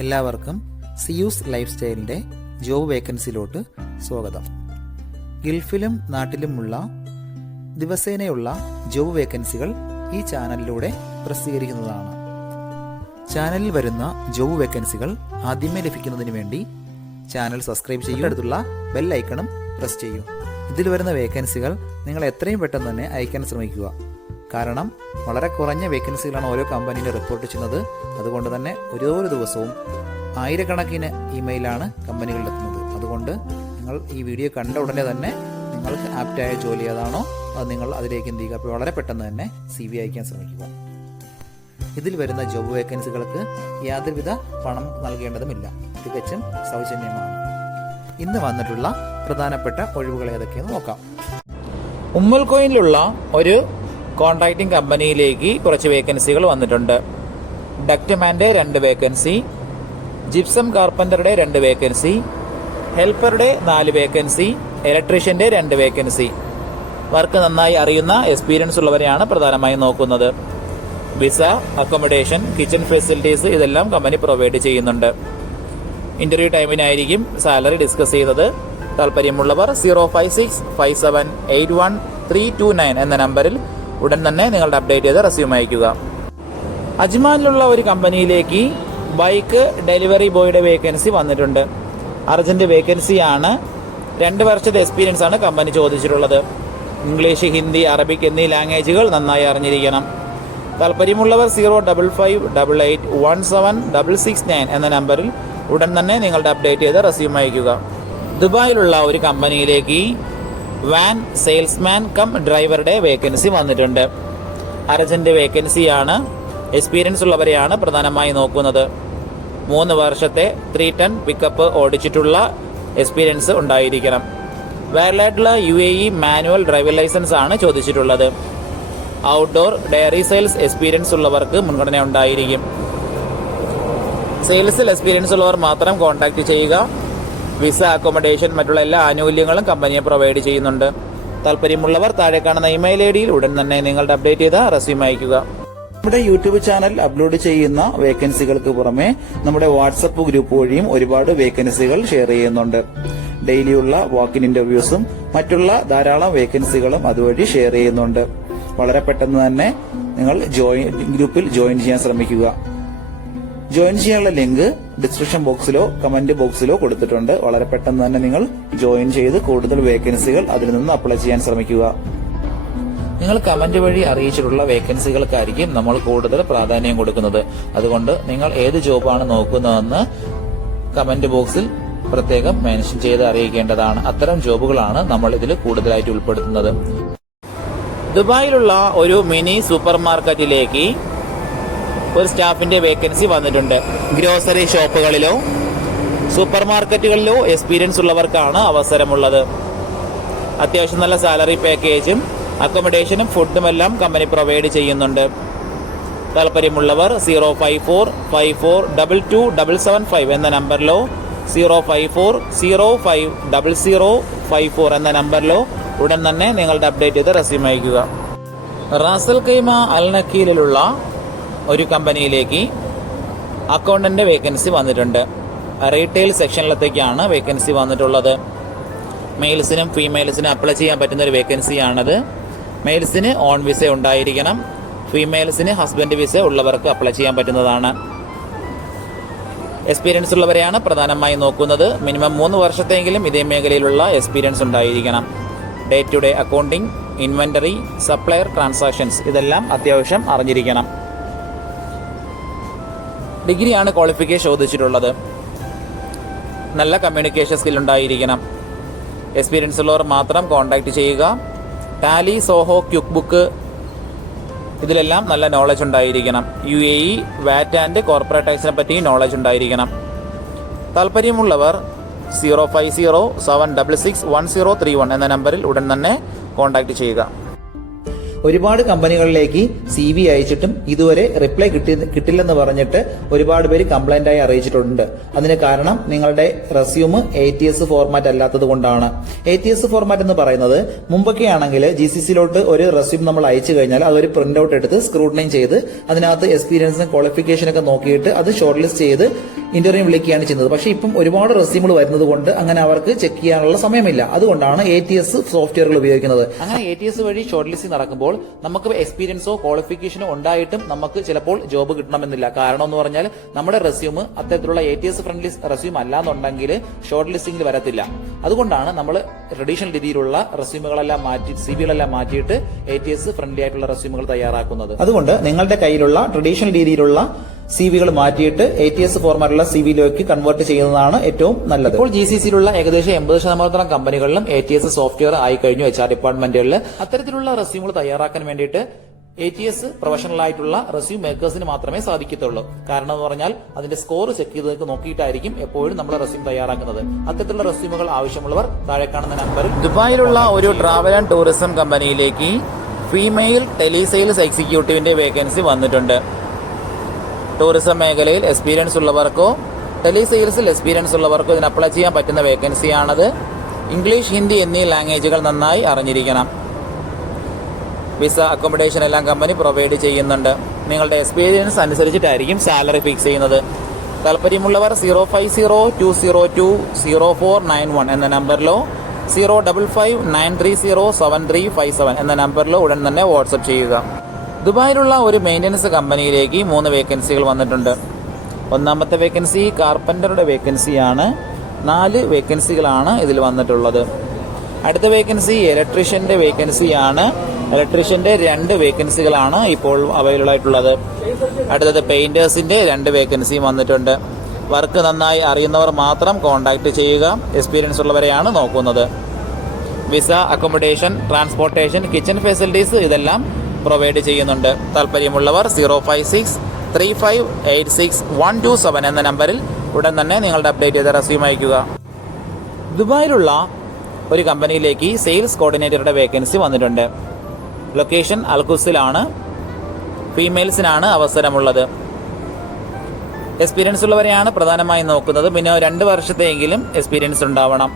എല്ലാവർക്കും Zeus life സ്റ്റൈലിൻ്റെ job വേക്കൻസിയിലോട്ട് സ്വാഗതം. ഗൾഫിലും നാട്ടിലുമുള്ള ദിവസേനയുള്ള job വേക്കൻസികൾ ഈ ചാനലിലൂടെ പ്രസിദ്ധീകരിക്കുന്നതാണ്. ചാനലിൽ വരുന്ന ജോബ് വേക്കൻസികൾ ആദ്യമേ ലഭിക്കുന്നതിന് വേണ്ടി ചാനൽ സബ്സ്ക്രൈബ് ചെയ്യുക, അടുത്തുള്ള ബെൽ ഐക്കണും പ്രസ് ചെയ്യൂ. ഇതിൽ വരുന്ന വേക്കൻസികൾ നിങ്ങൾ എത്രയും പെട്ടെന്ന് തന്നെ അയക്കാൻ ശ്രമിക്കുക. കാരണം വളരെ കുറഞ്ഞ വേക്കൻസികളാണ് ഓരോ കമ്പനിയിലും റിപ്പോർട്ട് ചെയ്യുന്നത്. അതുകൊണ്ട് തന്നെ ഓരോ ദിവസവും ആയിരക്കണക്കിന് ഇമെയിലാണ് കമ്പനികളിലെത്തുന്നത്. അതുകൊണ്ട് നിങ്ങൾ ഈ വീഡിയോ കണ്ട ഉടനെ തന്നെ നിങ്ങൾക്ക് ആപ്റ്റായ ജോലി ഏതാണോ അത് നിങ്ങൾ അതിലേക്ക് എന്ത് ചെയ്യുക, അപ്പോൾ വളരെ പെട്ടെന്ന് തന്നെ CV അയക്കാൻ ശ്രമിക്കുക. ഇതിൽ വരുന്ന ജോബ് വേക്കൻസികൾക്ക് യാതൊരുവിധ പണം നൽകേണ്ടതുമില്ല, തികച്ചും സൗജന്യമാണ്. ഇന്ന് വന്നിട്ടുള്ള പ്രധാനപ്പെട്ട ഒഴിവുകൾ ഏതൊക്കെയെന്ന് നോക്കാം. ഉമ്മുൽ കോയിനിലുള്ള ഒരു കോൺട്രാക്ടിംഗ് കമ്പനിയിലേക്ക് കുറച്ച് വേക്കൻസികൾ വന്നിട്ടുണ്ട്. ഡക്ട്മാൻ്റെ 2 വേക്കൻസി, ജിപ്സം കാർപ്പൻ്ററുടെ 2 വേക്കൻസി, ഹെൽപ്പറുടെ 4 വേക്കൻസി, ഇലക്ട്രീഷ്യൻ്റെ 2 വേക്കൻസി. വർക്ക് നന്നായി അറിയുന്ന എക്സ്പീരിയൻസ് ഉള്ളവരെയാണ് പ്രധാനമായും നോക്കുന്നത്. വിസ, അക്കോമഡേഷൻ, കിച്ചൺ ഫെസിലിറ്റീസ് ഇതെല്ലാം കമ്പനി പ്രൊവൈഡ് ചെയ്യുന്നുണ്ട്. ഇന്റർവ്യൂ ടൈമിനായിരിക്കും സാലറി ഡിസ്കസ് ചെയ്തത്. താല്പര്യമുള്ളവർ 0565781 എന്ന നമ്പറിൽ ഉടൻ തന്നെ നിങ്ങളുടെ അപ്ഡേറ്റ് ചെയ്ത് റെസ്യൂം അയക്കുക. അജ്മാനിലുള്ള ഒരു കമ്പനിയിലേക്ക് ബൈക്ക് ഡെലിവറി ബോയുടെ വേക്കൻസി വന്നിട്ടുണ്ട്. അർജന്റ് വേക്കൻസിയാണ്. 2 വർഷത്തെ എക്സ്പീരിയൻസ് ആണ് കമ്പനി ചോദിച്ചിട്ടുള്ളത്. ഇംഗ്ലീഷ്, ഹിന്ദി, അറബിക് എന്നീ ലാംഗ്വേജുകൾ നന്നായി അറിഞ്ഞിരിക്കണം. താല്പര്യമുള്ളവർ 05588176669 എന്ന നമ്പറിൽ ഉടൻ തന്നെ നിങ്ങളുടെ അപ്ഡേറ്റ് ചെയ്ത് റെസ്യൂം അയക്കുക. ദുബായിലുള്ള ഒരു കമ്പനിയിലേക്ക് വാൻ സെയിൽസ്മാൻ കം ഡ്രൈവറുടെ വേക്കൻസി വന്നിട്ടുണ്ട്. അർജന്റ് വേക്കൻസിയാണ്. എക്സ്പീരിയൻസ് ഉള്ളവരെയാണ് പ്രധാനമായി നോക്കുന്നത്. 3 വർഷത്തെ 3 ടൺ പിക്കപ്പ് ഓടിച്ചിട്ടുള്ള എക്സ്പീരിയൻസ് ഉണ്ടായിരിക്കണം. വാലിഡായിട്ടുള്ള UAE മാനുവൽ ഡ്രൈവിംഗ് ലൈസൻസ് ആണ് ചോദിച്ചിട്ടുള്ളത്. ഔട്ട്ഡോർ ഡയറി സെയിൽസ് എക്സ്പീരിയൻസ് ഉള്ളവർക്ക് മുൻഗണന ഉണ്ടായിരിക്കും. സെയിൽസിൽ എക്സ്പീരിയൻസ് ഉള്ളവർ മാത്രം കോൺടാക്ട് ചെയ്യുക. വിസ, അക്കോമഡേഷൻ, മറ്റുള്ള എല്ലാ ആനുകൂല്യങ്ങളും കമ്പനിയെ പ്രൊവൈഡ് ചെയ്യുന്നുണ്ട്. താല്പര്യമുള്ളവർ താഴെ കാണുന്ന ഇമെയിൽ ID ഉടൻ തന്നെ നിങ്ങളുടെ അപ്ഡേറ്റ് ചെയ്ത റെസ്യൂം അയക്കുക. നമ്മുടെ യൂട്യൂബ് ചാനൽ അപ്ലോഡ് ചെയ്യുന്ന വേക്കൻസികൾക്ക് പുറമെ നമ്മുടെ വാട്സപ്പ് ഗ്രൂപ്പ് വഴിയും ഒരുപാട് വേക്കൻസികൾ ഷെയർ ചെയ്യുന്നുണ്ട്. ഡെയിലിയുള്ള വാക്കിൻ ഇന്റർവ്യൂസും മറ്റുള്ള ധാരാളം വേക്കൻസികളും അതുവഴി ഷെയർ ചെയ്യുന്നുണ്ട്. വളരെ പെട്ടെന്ന് തന്നെ നിങ്ങൾ ഗ്രൂപ്പിൽ ജോയിൻ ചെയ്യാൻ ശ്രമിക്കുക. ജോയിൻ ചെയ്യാനുള്ള ലിങ്ക് ഡിസ്ക്രിപ്ഷൻ ബോക്സിലോ കമന്റ് ബോക്സിലോ കൊടുത്തിട്ടുണ്ട്. വളരെ പെട്ടെന്ന് തന്നെ നിങ്ങൾ ജോയിൻ ചെയ്ത് കൂടുതൽ വേക്കൻസികൾ അതിൽ നിന്ന് അപ്ലൈ ചെയ്യാൻ ശ്രമിക്കുക. നിങ്ങൾ കമന്റ് വഴി അറിയിച്ചിട്ടുള്ള വേക്കൻസികൾക്കായിരിക്കും നമ്മൾ കൂടുതൽ പ്രാധാന്യം കൊടുക്കുന്നത്. അതുകൊണ്ട് നിങ്ങൾ ഏത് ജോബാണ് നോക്കുന്നതെന്ന് കമന്റ് ബോക്സിൽ പ്രത്യേകം മെൻഷൻ ചെയ്ത് അറിയിക്കേണ്ടതാണ്. അത്തരം ജോബുകളാണ് നമ്മൾ ഇതിൽ കൂടുതലായിട്ട് ഉൾപ്പെടുത്തുന്നത്. ദുബായിലുള്ള ഒരു മിനി സൂപ്പർ മാർക്കറ്റിലേക്ക് ഒരു സ്റ്റാഫിന്റെ വേക്കൻസി വന്നിട്ടുണ്ട്. ഗ്രോസറി ഷോപ്പുകളിലോ സൂപ്പർ മാർക്കറ്റുകളിലോ എക്സ്പീരിയൻസ് ഉള്ളവർക്കാണ് അവസരമുള്ളത്. അത്യാവശ്യം നല്ല സാലറി പാക്കേജും അക്കോമഡേഷനും ഫുഡും എല്ലാം കമ്പനി പ്രൊവൈഡ് ചെയ്യുന്നുണ്ട്. താല്പര്യമുള്ളവർ 05454227775 എന്ന നമ്പറിലോ 054050054 എന്ന നമ്പറിലോ ഉടൻ തന്നെ നിങ്ങളുടെ അപ്ഡേറ്റ് ചെയ്ത് റെസ്യൂം അയക്കുക. റാസൽ ഖൈമ അൽ നഖീലിലുള്ള ഒരു കമ്പനിയിലേക്ക് അക്കൗണ്ടന്റ് വേക്കൻസി വന്നിട്ടുണ്ട്. റീറ്റെയിൽ സെക്ഷനിലത്തേക്കാണ് വേക്കൻസി വന്നിട്ടുള്ളത്. മെയിൽസിനും ഫീമെയിൽസിനും അപ്ലൈ ചെയ്യാൻ പറ്റുന്ന ഒരു വേക്കൻസിയാണത്. മെയിൽസിന് ഓൺ വിസ ഉണ്ടായിരിക്കണം. ഫീമെയിൽസിന് ഹസ്ബൻഡ് വിസ ഉള്ളവർക്ക് അപ്ലൈ ചെയ്യാൻ പറ്റുന്നതാണ്. എക്സ്പീരിയൻസ് ഉള്ളവരെയാണ് പ്രധാനമായി നോക്കുന്നത്. മിനിമം 3 വർഷത്തെങ്കിലും ഇതേ മേഖലയിലുള്ള എക്സ്പീരിയൻസ് ഉണ്ടായിരിക്കണം. Day to day accounting, inventory, supplier transactions ഇതെല്ലാം അത്യാവശ്യം അറിഞ്ഞിരിക്കണം. ഡിഗ്രിയാണ് ക്വാളിഫിക്കേഷൻ ചോദിച്ചിട്ടുള്ളത്. നല്ല കമ്മ്യൂണിക്കേഷൻ സ്കിൽ ഉണ്ടായിരിക്കണം. എക്സ്പീരിയൻസ് ഉള്ളവർ മാത്രം കോൺടാക്ട് ചെയ്യുക. ടാലി, സോഹോ, ക്യുക്ക് ബുക്ക് ഇതിലെല്ലാം നല്ല നോളജ് ഉണ്ടായിരിക്കണം. UAE വാറ്റ് ആൻഡ് കോർപ്പറേറ്റ് ടാക്സിനെ പറ്റി നോളജ് ഉണ്ടായിരിക്കണം. താല്പര്യമുള്ളവർ 05076611031 എന്ന നമ്പറിൽ ഉടൻ തന്നെ കോൺടാക്ട് ചെയ്യുക. ഒരുപാട് കമ്പനികളിലേക്ക് CV അയച്ചിട്ടും ഇതുവരെ റിപ്ലൈ കിട്ടില്ലെന്ന് പറഞ്ഞിട്ട് ഒരുപാട് പേര് കംപ്ലൈന്റ് ആയി അറിയിച്ചിട്ടുണ്ട്. അതിന് കാരണം നിങ്ങളുടെ റെസ്യൂം ATS ഫോർമാറ്റ് അല്ലാത്തത് കൊണ്ടാണ്. ATS ഫോർമാറ്റ് എന്ന് പറയുന്നത് മുമ്പൊക്കെ ആണെങ്കിൽ GCCയിലോട്ട് ഒരു റെസ്യൂം നമ്മൾ അയച്ചു കഴിഞ്ഞാൽ അതൊരു പ്രിന്റ് ഔട്ട് എടുത്ത് സ്ക്രൂട്ടനൈസ് ചെയ്ത് അതിനകത്ത് എക്സ്പീരിയൻസും ക്വാളിഫിക്കേഷനൊക്കെ നോക്കിയിട്ട് അത് ഷോർട്ട് ലിസ്റ്റ് ചെയ്ത് ഇന്റർവ്യൂ വിളിക്കുകയാണ് ചെയ്യുന്നത്. പക്ഷേ ഇപ്പം ഒരുപാട് റെസ്യൂമുകൾ വരുന്നത് കൊണ്ട് അങ്ങനെ അവർക്ക് ചെക്ക് ചെയ്യാനുള്ള സമയമില്ല. അതുകൊണ്ടാണ് ATS സോഫ്റ്റ്വെയറുകൾ ഉപയോഗിക്കുന്നത്. അങ്ങനെ ATS വഴി ഷോർട്ട് ലിസ്റ്റിംഗ് നടക്കുമ്പോൾ നമുക്ക് എക്സ്പീരിയൻസോ ക്വാളിഫിക്കേഷനോ ഉണ്ടായിട്ടും നമുക്ക് ചിലപ്പോൾ ജോബ് കിട്ടണമെന്നില്ല. കാരണം എന്ന് പറഞ്ഞാൽ നമ്മുടെ റെസ്യൂം അത്തരത്തിലുള്ള ATS ഫ്രണ്ട്ലി റെസ്യൂം അല്ലാന്നുണ്ടെങ്കിൽ ഷോർട്ട് ലിസ്റ്റിംഗിൽ വരത്തില്ല. അതുകൊണ്ടാണ് നമ്മൾ ട്രഡീഷണൽ രീതിയിലുള്ള റെസ്യൂമുകളെല്ലാം മാറ്റി CVകളെല്ലാം മാറ്റിയിട്ട് ATS ഫ്രണ്ട്ലി ആയിട്ടുള്ള റെസ്യൂമുകൾ തയ്യാറാക്കുന്നത്. അതുകൊണ്ട് നിങ്ങളുടെ കയ്യിലുള്ള ട്രഡീഷണൽ രീതിയിലുള്ള CVകൾ മാറ്റിയിട്ട് ATS ഫോർമാറ്റുള്ള CVയിലേക്ക് കൺവേർട്ട് ചെയ്യുന്നതാണ് ഏറ്റവും നല്ലത്. ഇപ്പോൾ GCCയിലുള്ള ഏകദേശം 80% കമ്പനികളിലും ATS സോഫ്റ്റ്വെയർ ആയി കഴിഞ്ഞു HR ഡിപ്പാർട്ട്മെന്റുകളിൽ. അത്തരത്തിലുള്ള റെസ്യൂമുകൾ തയ്യാറാക്കാൻ വേണ്ടിയിട്ട് ATS പ്രൊഫഷണൽ ആയിട്ടുള്ള റെസ്യൂം മേക്കേഴ്സിന് മാത്രമേ സാധിക്കത്തുള്ളൂ. കാരണം എന്ന് പറഞ്ഞാൽ അതിന്റെ സ്കോർ ചെക്ക് ചെയ്ത് നോക്കിയിട്ടായിരിക്കും എപ്പോഴും നമ്മൾ റെസ്യൂം തയ്യാറാക്കുന്നത്. അത്തരത്തിലുള്ള റെസ്യൂമുകൾ ആവശ്യമുള്ളവർ താഴെ കാണുന്ന നമ്പറിൽ ദുബായിലുള്ള ഒരു ട്രാവൽ ആൻഡ് ടൂറിസം കമ്പനിയിലേക്ക് ഫീമെയിൽ ടെലിസെയിൽസ് എക്സിക്യൂട്ടീവിന്റെ വേക്കൻസി വന്നിട്ടുണ്ട്. ടൂറിസം മേഖലയിൽ എക്സ്പീരിയൻസ് ഉള്ളവർക്കോ ടെലിസെയിൽസിൽ എക്സ്പീരിയൻസ് ഉള്ളവർക്കോ ഇതിന് അപ്ലൈ ചെയ്യാൻ പറ്റുന്ന വേക്കൻസിയാണത്. ഇംഗ്ലീഷ്, ഹിന്ദി എന്നീ ലാംഗ്വേജുകൾ നന്നായി അറിഞ്ഞിരിക്കണം. വിസ, അക്കോമഡേഷൻ എല്ലാം കമ്പനി പ്രൊവൈഡ് ചെയ്യുന്നുണ്ട്. നിങ്ങളുടെ എക്സ്പീരിയൻസ് അനുസരിച്ചിട്ടായിരിക്കും സാലറി ഫിക്സ് ചെയ്യുന്നത്. താല്പര്യമുള്ളവർ 05020200491 എന്ന നമ്പറിലോ 055930737 എന്ന നമ്പറിലോ ഉടൻ തന്നെ വാട്സപ്പ് ചെയ്യുക. ദുബായിലുള്ള ഒരു മെയിൻ്റനൻസ് കമ്പനിയിലേക്ക് 3 വേക്കൻസികൾ വന്നിട്ടുണ്ട്. ഒന്നാമത്തെ വേക്കൻസി കാർപ്പൻ്ററുടെ വേക്കൻസിയാണ്. 4 വേക്കൻസികളാണ് ഇതിൽ വന്നിട്ടുള്ളത്. അടുത്ത വേക്കൻസി ഇലക്ട്രീഷ്യന്റെ വേക്കൻസിയാണ്. ഇലക്ട്രീഷ്യന്റെ 2 വേക്കൻസികളാണ് ഇപ്പോൾ അവൈലബിൾ ആയിട്ടുള്ളത്. അടുത്തത് പെയിന്റേഴ്സിന്റെ 2 വേക്കൻസിയും വന്നിട്ടുണ്ട്. വർക്ക് നന്നായി അറിയുന്നവർ മാത്രം കോൺടാക്ട് ചെയ്യുക. എക്സ്പീരിയൻസ് ഉള്ളവരെയാണ് നോക്കുന്നത്. Visa, accommodation, transportation, kitchen facilities ഇതെല്ലാം പ്രൊവൈഡ് ചെയ്യുന്നുണ്ട്. താല്പര്യമുള്ളവർ 0563586 എന്ന നമ്പറിൽ ഉടൻ തന്നെ നിങ്ങളുടെ അപ്ഡേറ്റ് ചെയ്ത റെസ്യൂം അയക്കുക. ദുബായിലുള്ള ഒരു കമ്പനിയിലേക്ക് സെയിൽസ് കോർഡിനേറ്ററുടെ വേക്കൻസി വന്നിട്ടുണ്ട്. ലൊക്കേഷൻ അൽഖുസിലാണ്. ഫീമെയിൽസിനാണ് അവസരമുള്ളത്. എക്സ്പീരിയൻസ് ഉള്ളവരെയാണ് പ്രധാനമായും നോക്കുന്നത്. പിന്നെ 2 വർഷത്തെയെങ്കിലും എക്സ്പീരിയൻസ് ഉണ്ടാവണം.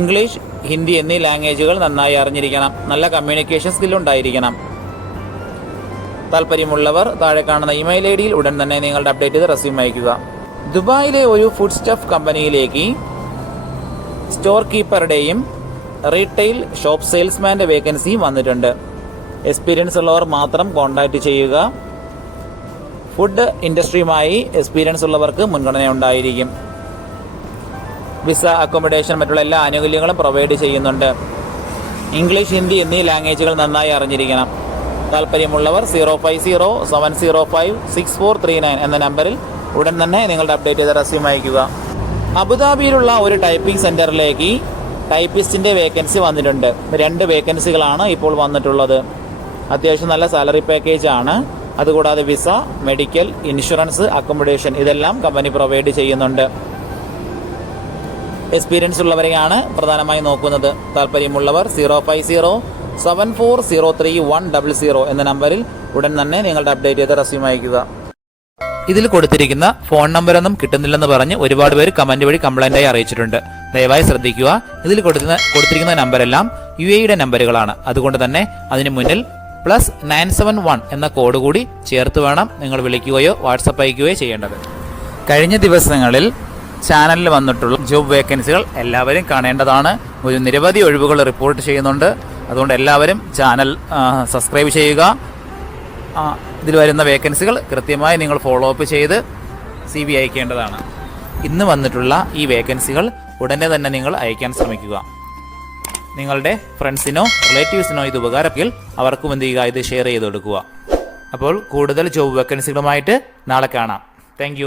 ഇംഗ്ലീഷ്, ഹിന്ദി എന്നീ ലാംഗ്വേജുകൾ നന്നായി അറിഞ്ഞിരിക്കണം. നല്ല കമ്മ്യൂണിക്കേഷൻ സ്കിൽ ഉണ്ടായിരിക്കണം. താല്പര്യമുള്ളവർ താഴെ കാണുന്ന ഇമെയിൽ ഐഡിയിൽ ഉടൻ തന്നെ നിങ്ങളുടെ അപ്ഡേറ്റ് ചെയ്ത് റെസ്യൂം അയക്കുക. ദുബായിലെ ഒരു ഫുഡ് സ്റ്റഫ് കമ്പനിയിലേക്ക് സ്റ്റോർ കീപ്പറുടെയും റീറ്റെയിൽ ഷോപ്പ് സെയിൽസ്മാന്റെ വേക്കൻസിയും വന്നിട്ടുണ്ട്. എക്സ്പീരിയൻസ് ഉള്ളവർ മാത്രം കോൺടാക്ട് ചെയ്യുക. ഫുഡ് ഇൻഡസ്ട്രിയുമായി എക്സ്പീരിയൻസ് ഉള്ളവർക്ക് മുൻഗണന ഉണ്ടായിരിക്കും. വിസ, അക്കോമഡേഷൻ മറ്റുള്ള എല്ലാ ആനുകൂല്യങ്ങളും പ്രൊവൈഡ് ചെയ്യുന്നുണ്ട്. ഇംഗ്ലീഷ്, ഹിന്ദി എന്നീ ലാംഗ്വേജുകൾ നന്നായി അറിഞ്ഞിരിക്കണം. താല്പര്യമുള്ളവർ 0507056 എന്ന നമ്പറിൽ ഉടൻ തന്നെ നിങ്ങളുടെ അപ്ഡേറ്റ് ചെയ്ത റെസ്യൂം അയക്കുക. അബുദാബിയിലുള്ള ഒരു ടൈപ്പിംഗ് സെന്ററിലേക്ക് ടൈപ്പിസ്റ്റിന്റെ വേക്കൻസി വന്നിട്ടുണ്ട്. 2 വേക്കൻസികളാണ് ഇപ്പോൾ വന്നിട്ടുള്ളത്. അത്യാവശ്യം നല്ല സാലറി പാക്കേജ് ആണ്. അതുകൂടാതെ വിസ, മെഡിക്കൽ, ഇൻഷുറൻസ്, അക്കോമഡേഷൻ ഇതെല്ലാം കമ്പനി പ്രൊവൈഡ് ചെയ്യുന്നുണ്ട്. എക്സ്പീരിയൻസ് ഉള്ളവരെയാണ് പ്രധാനമായി നോക്കുന്നത്. താല്പര്യമുള്ളവർ 05074031100 എന്ന നമ്പറിൽ ഉടൻ തന്നെ നിങ്ങളുടെ അപ്ഡേറ്റ് ചെയ്ത റെസ്യൂം അയക്കുക. ഇതിൽ കൊടുത്തിരിക്കുന്ന ഫോൺ നമ്പറൊന്നും കിട്ടുന്നില്ലെന്ന് പറഞ്ഞ് ഒരുപാട് പേര് കമന്റ് വഴി കംപ്ലൈന്റായി അറിയിച്ചിട്ടുണ്ട്. ദയവായി ശ്രദ്ധിക്കുക. ഇതിൽ കൊടുത്തിരിക്കുന്ന നമ്പരെല്ലാം UAE നമ്പറുകളാണ്. അതുകൊണ്ട് തന്നെ അതിന് മുന്നിൽ +971 എന്ന കോഡ് കൂടി ചേർത്ത് വേണം നിങ്ങൾ വിളിക്കുകയോ വാട്സപ്പ് അയക്കുകയോ ചെയ്യേണ്ടത്. കഴിഞ്ഞ ദിവസങ്ങളിൽ ചാനലിൽ വന്നിട്ടുള്ള ജോബ് വേക്കൻസികൾ എല്ലാവരും കാണേണ്ടതാണ്. ഒരു നിരവധി ഒഴിവുകൾ റിപ്പോർട്ട് ചെയ്യുന്നുണ്ട്. അതുകൊണ്ട് എല്ലാവരും ചാനൽ സബ്സ്ക്രൈബ് ചെയ്യുക. ഇതിൽ വരുന്ന വേക്കൻസികൾ കൃത്യമായി നിങ്ങൾ ഫോളോ അപ്പ് ചെയ്ത് CV അയക്കേണ്ടതാണ്. ഇന്ന് വന്നിട്ടുള്ള ഈ വേക്കൻസികൾ ഉടനെ തന്നെ നിങ്ങൾ അയക്കാൻ ശ്രമിക്കുക. നിങ്ങളുടെ ഫ്രണ്ട്സിനോ റിലേറ്റീവ്സിനോ ഇത് ഉപകാരമെങ്കിൽ അവർക്കും എന്ത് ചെയ്യുക, ഇത് ഷെയർ ചെയ്ത് കൊടുക്കുക. അപ്പോൾ കൂടുതൽ ജോബ് വേക്കൻസികളുമായിട്ട് നാളെ കാണാം. താങ്ക്